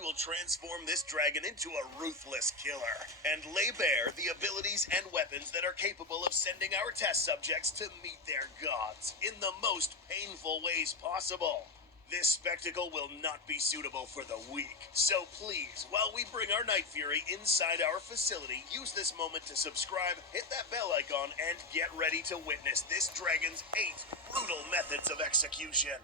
we will transform this dragon into a ruthless killer and lay bare the abilities and weapons that are capable of sending our test subjects to meet their gods in the most painful ways possible. This spectacle will not be suitable for the weak, so please, while we bring our Night Fury inside our facility, use this moment to subscribe, hit that bell icon, and get ready to witness this dragon's 8 brutal methods of execution.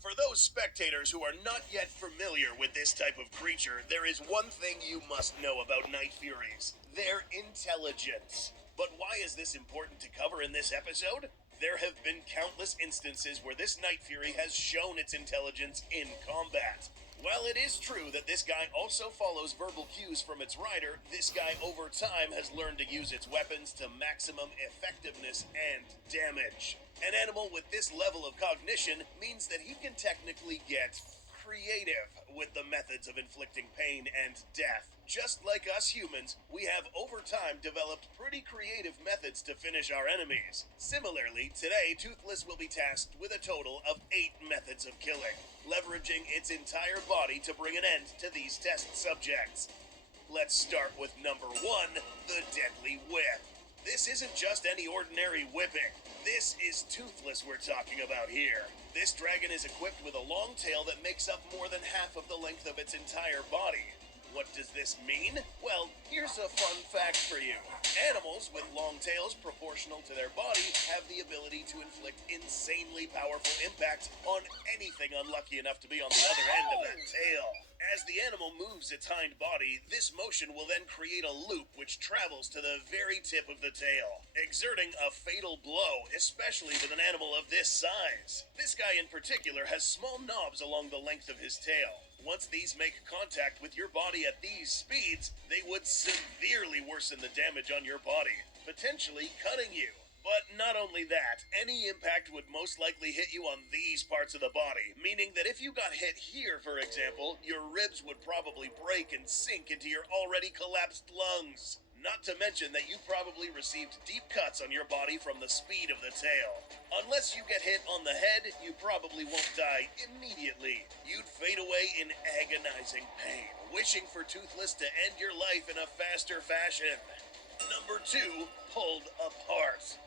For those spectators who are not yet familiar with this type of creature, there is one thing you must know about Night Furies: their intelligence. But why is this important to cover in this episode? There have been countless instances where this Night Fury has shown its intelligence in combat. While it is true that this guy also follows verbal cues from its rider, this guy over time has learned to use its weapons to maximum effectiveness and damage. An animal with this level of cognition means that he can technically get creative with the methods of inflicting pain and death. Just like us humans, we have over time developed pretty creative methods to finish our enemies. Similarly, today Toothless will be tasked with a total of 8 methods of killing, leveraging its entire body to bring an end to these test subjects. Let's start with number 1, the deadly whip. This isn't just any ordinary whipping. This is Toothless we're talking about here. This dragon is equipped with a long tail that makes up more than half of the length of its entire body. What does this mean? Well, here's a fun fact for you. Animals with long tails proportional to their body have the ability to inflict insanely powerful impact on anything unlucky enough to be on the other end of that tail. As the animal moves its hind body, this motion will then create a loop which travels to the very tip of the tail, exerting a fatal blow, especially with an animal of this size. This guy in particular has small knobs along the length of his tail. Once these make contact with your body at these speeds, they would severely worsen the damage on your body, potentially cutting you. But not only that, any impact would most likely hit you on these parts of the body, meaning that if you got hit here, for example, your ribs would probably break and sink into your already collapsed lungs. Not to mention that you probably received deep cuts on your body from the speed of the tail. Unless you get hit on the head, you probably won't die immediately. You'd fade away in agonizing pain, wishing for Toothless to end your life in a faster fashion. Number 2, pulled apart.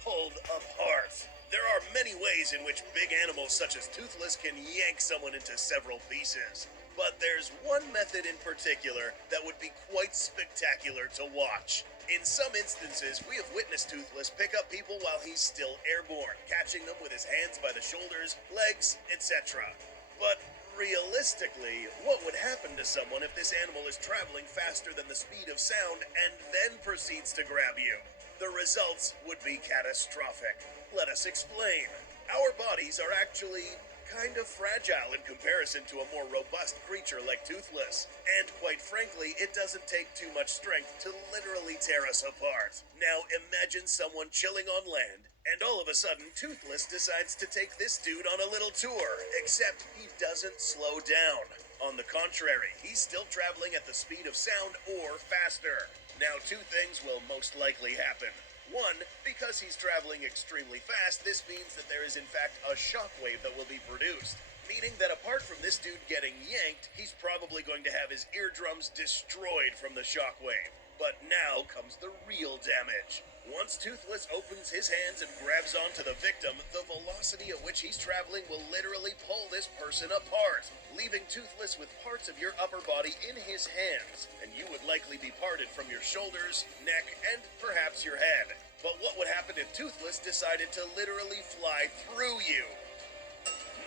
Pulled apart. There are many ways in which big animals such as Toothless can yank someone into several pieces. But there's one method in particular that would be quite spectacular to watch. In some instances, we have witnessed Toothless pick up people while he's still airborne, catching them with his hands by the shoulders, legs, etc. But realistically, what would happen to someone if this animal is traveling faster than the speed of sound and then proceeds to grab you? The results would be catastrophic. Let us explain. Our bodies are actually kind of fragile in comparison to a more robust creature like Toothless. And quite frankly, it doesn't take too much strength to literally tear us apart. Now imagine someone chilling on land, and all of a sudden Toothless decides to take this dude on a little tour, except he doesn't slow down. On the contrary, he's still traveling at the speed of sound or faster. Now, 2 things will most likely happen. 1, because he's traveling extremely fast, this means that there is in fact a shockwave that will be produced. Meaning that apart from this dude getting yanked, he's probably going to have his eardrums destroyed from the shockwave. But now comes the real damage. Once Toothless opens his hands and grabs onto the victim, the velocity at which he's traveling will literally pull this person apart, leaving Toothless with parts of your upper body in his hands, and you would likely be parted from your shoulders, neck, and perhaps your head. But what would happen if Toothless decided to literally fly through you?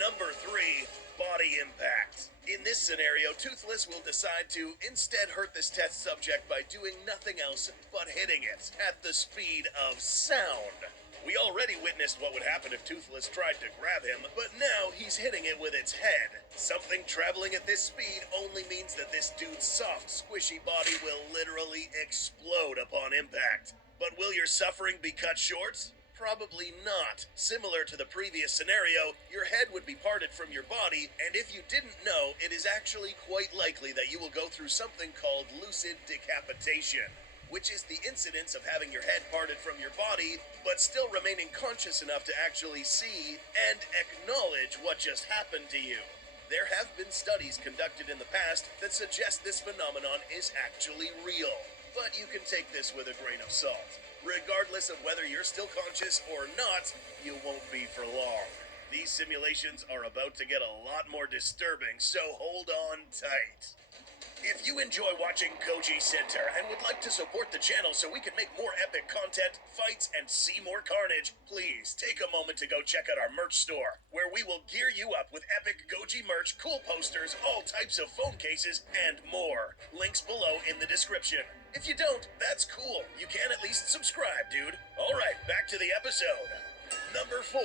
Number 3, body impact. In this scenario, Toothless will decide to instead hurt this test subject by doing nothing else but hitting it at the speed of sound. We already witnessed what would happen if Toothless tried to grab him, but now he's hitting it with its head. Something traveling at this speed only means that this dude's soft, squishy body will literally explode upon impact. But will your suffering be cut short? Probably not. Similar to the previous scenario, your head would be parted from your body, and if you didn't know, it is actually quite likely that you will go through something called lucid decapitation. which is the incidence of having your head parted from your body, but still remaining conscious enough to actually see and acknowledge what just happened to you. There have been studies conducted in the past that suggest this phenomenon is actually real, but you can take this with a grain of salt. Regardless of whether you're still conscious or not, you won't be for long. These simulations are about to get a lot more disturbing, so hold on tight. If you enjoy watching Goji Center and would like to support the channel so we can make more epic content, fights, and see more carnage, please take a moment to go check out our merch store, where we will gear you up with epic Goji merch, cool posters, all types of phone cases, and more. Links below in the description. If you don't, that's cool. You can at least subscribe, dude. Alright, back to the episode. Number 4,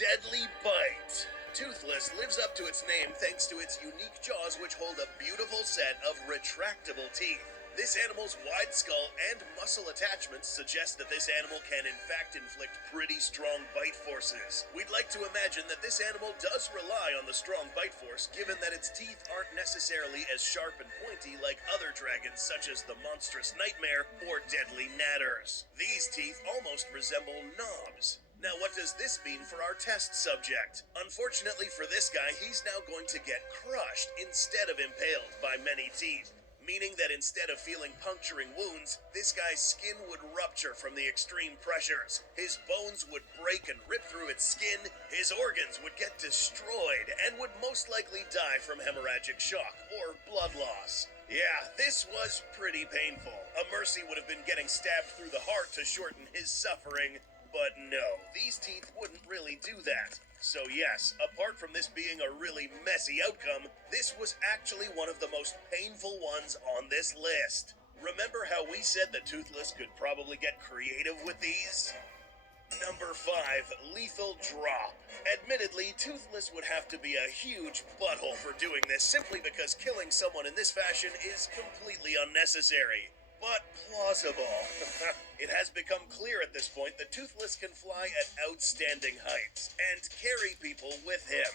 Deadly Bite. Toothless lives up to its name thanks to its unique jaws, which hold a beautiful set of retractable teeth. This animal's wide skull and muscle attachments suggest that this animal can in fact inflict pretty strong bite forces. We'd like to imagine that this animal does rely on the strong bite force, given that its teeth aren't necessarily as sharp and pointy like other dragons such as the monstrous nightmare or deadly natters. These teeth almost resemble knobs. Now, what does this mean for our test subject? Unfortunately for this guy, he's now going to get crushed instead of impaled by many teeth, meaning that instead of feeling puncturing wounds, this guy's skin would rupture from the extreme pressures. His bones would break and rip through its skin, his organs would get destroyed, and would most likely die from hemorrhagic shock or blood loss. Yeah, this was pretty painful. A mercy would have been getting stabbed through the heart to shorten his suffering. But no, these teeth wouldn't really do that. So yes, apart from this being a really messy outcome, this was actually one of the most painful ones on this list. Remember how we said that Toothless could probably get creative with these? Number 5, Lethal Drop. Admittedly, Toothless would have to be a huge butthole for doing this simply because killing someone in this fashion is completely unnecessary. But plausible. It has become clear at this point that Toothless can fly at outstanding heights and carry people with him.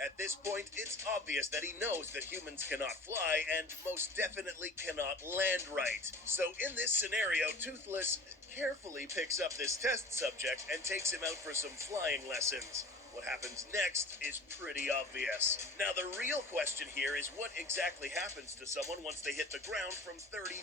At this point, it's obvious that he knows that humans cannot fly and most definitely cannot land right. So in this scenario, Toothless carefully picks up this test subject and takes him out for some flying lessons. What happens next is pretty obvious. Now, the real question here is what exactly happens to someone once they hit the ground from 30,000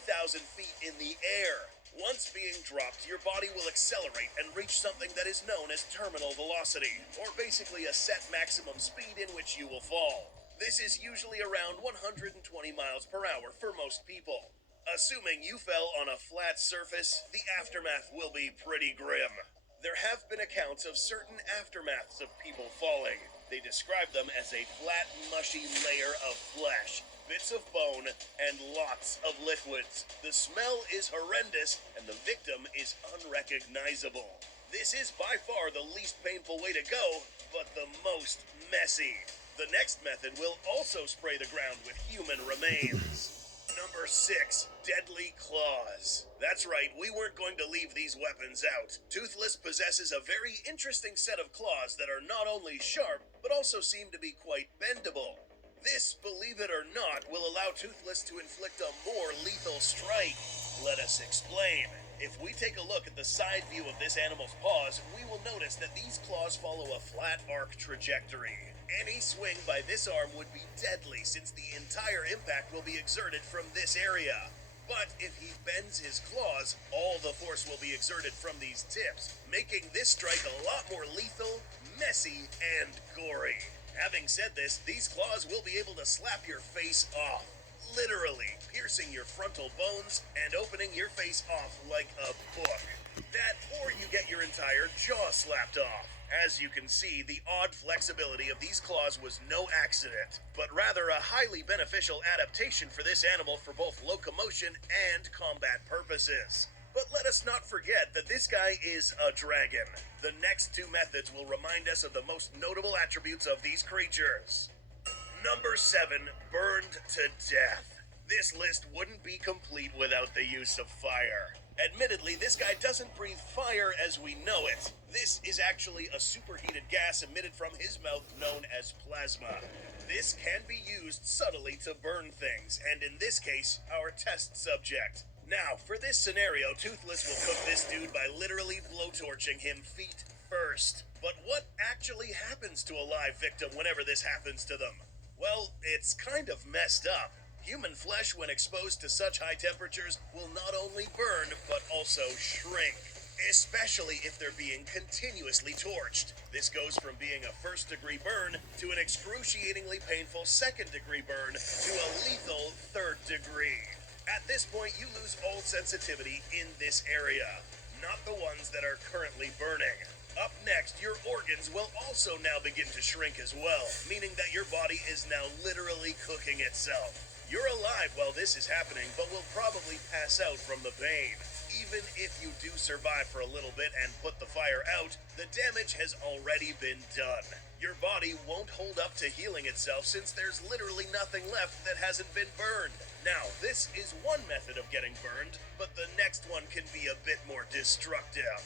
feet in the air. Once being dropped, your body will accelerate and reach something that is known as terminal velocity, or basically a set maximum speed in which you will fall. This is usually around 120 miles per hour for most people. Assuming you fell on a flat surface, the aftermath will be pretty grim. There have been accounts of certain aftermaths of people falling. They describe them as a flat, mushy layer of flesh, bits of bone, and lots of liquids. The smell is horrendous, and the victim is unrecognizable. This is by far the least painful way to go, but the most messy. The next method will also spray the ground with human remains. Number 6, Deadly Claws. That's right, we weren't going to leave these weapons out. Toothless possesses a very interesting set of claws that are not only sharp, but also seem to be quite bendable. This, believe it or not, will allow Toothless to inflict a more lethal strike. Let us explain. If we take a look at the side view of this animal's paws, we will notice that these claws follow a flat arc trajectory. Any swing by this arm would be deadly since the entire impact will be exerted from this area. But if he bends his claws, all the force will be exerted from these tips, making this strike a lot more lethal, messy, and gory. Having said this, these claws will be able to slap your face off, literally piercing your frontal bones and opening your face off like a book. That, or you get your entire jaw slapped off. As you can see, the odd flexibility of these claws was no accident, but rather a highly beneficial adaptation for this animal for both locomotion and combat purposes. But let us not forget that this guy is a dragon. The next two methods will remind us of the most notable attributes of these creatures. Number 7, Burned to Death. This list wouldn't be complete without the use of fire. Admittedly, this guy doesn't breathe fire as we know it. This is actually a superheated gas emitted from his mouth known as plasma. This can be used subtly to burn things, and in this case, our test subject. Now, for this scenario, Toothless will cook this dude by literally blowtorching him feet first. But what actually happens to a live victim whenever this happens to them? Well, it's kind of messed up. Human flesh, when exposed to such high temperatures, will not only burn, but also shrink. Especially if they're being continuously torched. This goes from being a first-degree burn to an excruciatingly painful second-degree burn to a lethal third degree. At this point, you lose all sensitivity in this area, not the ones that are currently burning. Up next, your organs will also now begin to shrink as well, meaning that your body is now literally cooking itself. You're alive while this is happening, but will probably pass out from the pain. Even if you do survive for a little bit and put the fire out, the damage has already been done. Your body won't hold up to healing itself since there's literally nothing left that hasn't been burned. Now, this is one method of getting burned, but the next one can be a bit more destructive.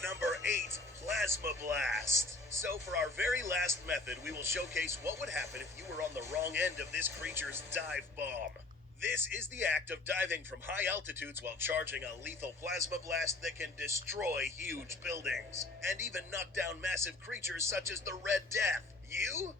Number 8, Plasma Blast. So for our very last method, we will showcase what would happen if you were on the wrong end of this creature's dive bomb. This is the act of diving from high altitudes while charging a lethal plasma blast that can destroy huge buildings, and even knock down massive creatures such as the Red Death. You?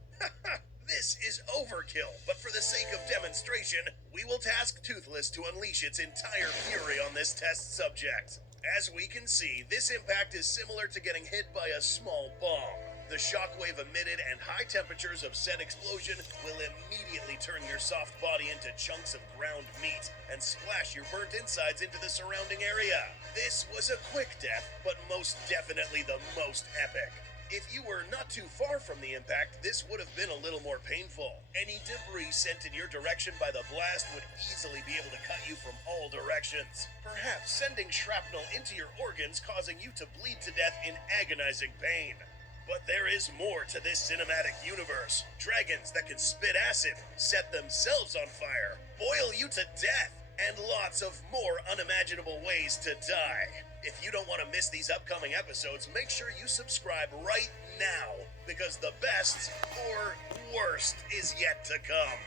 This is overkill, but for the sake of demonstration, we will task Toothless to unleash its entire fury on this test subject. As we can see, this impact is similar to getting hit by a small bomb. The shockwave emitted and high temperatures of said explosion will immediately turn your soft body into chunks of ground meat and splash your burnt insides into the surrounding area. This was a quick death, but most definitely the most epic. If you were not too far from the impact, this would have been a little more painful. Any debris sent in your direction by the blast would easily be able to cut you from all directions, perhaps sending shrapnel into your organs, causing you to bleed to death in agonizing pain. But there is more to this cinematic universe. Dragons that can spit acid, set themselves on fire, boil you to death, and lots of more unimaginable ways to die. If you don't want to miss these upcoming episodes, make sure you subscribe right now, because the best, or worst, is yet to come.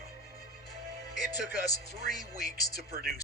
It took us 3 weeks to produce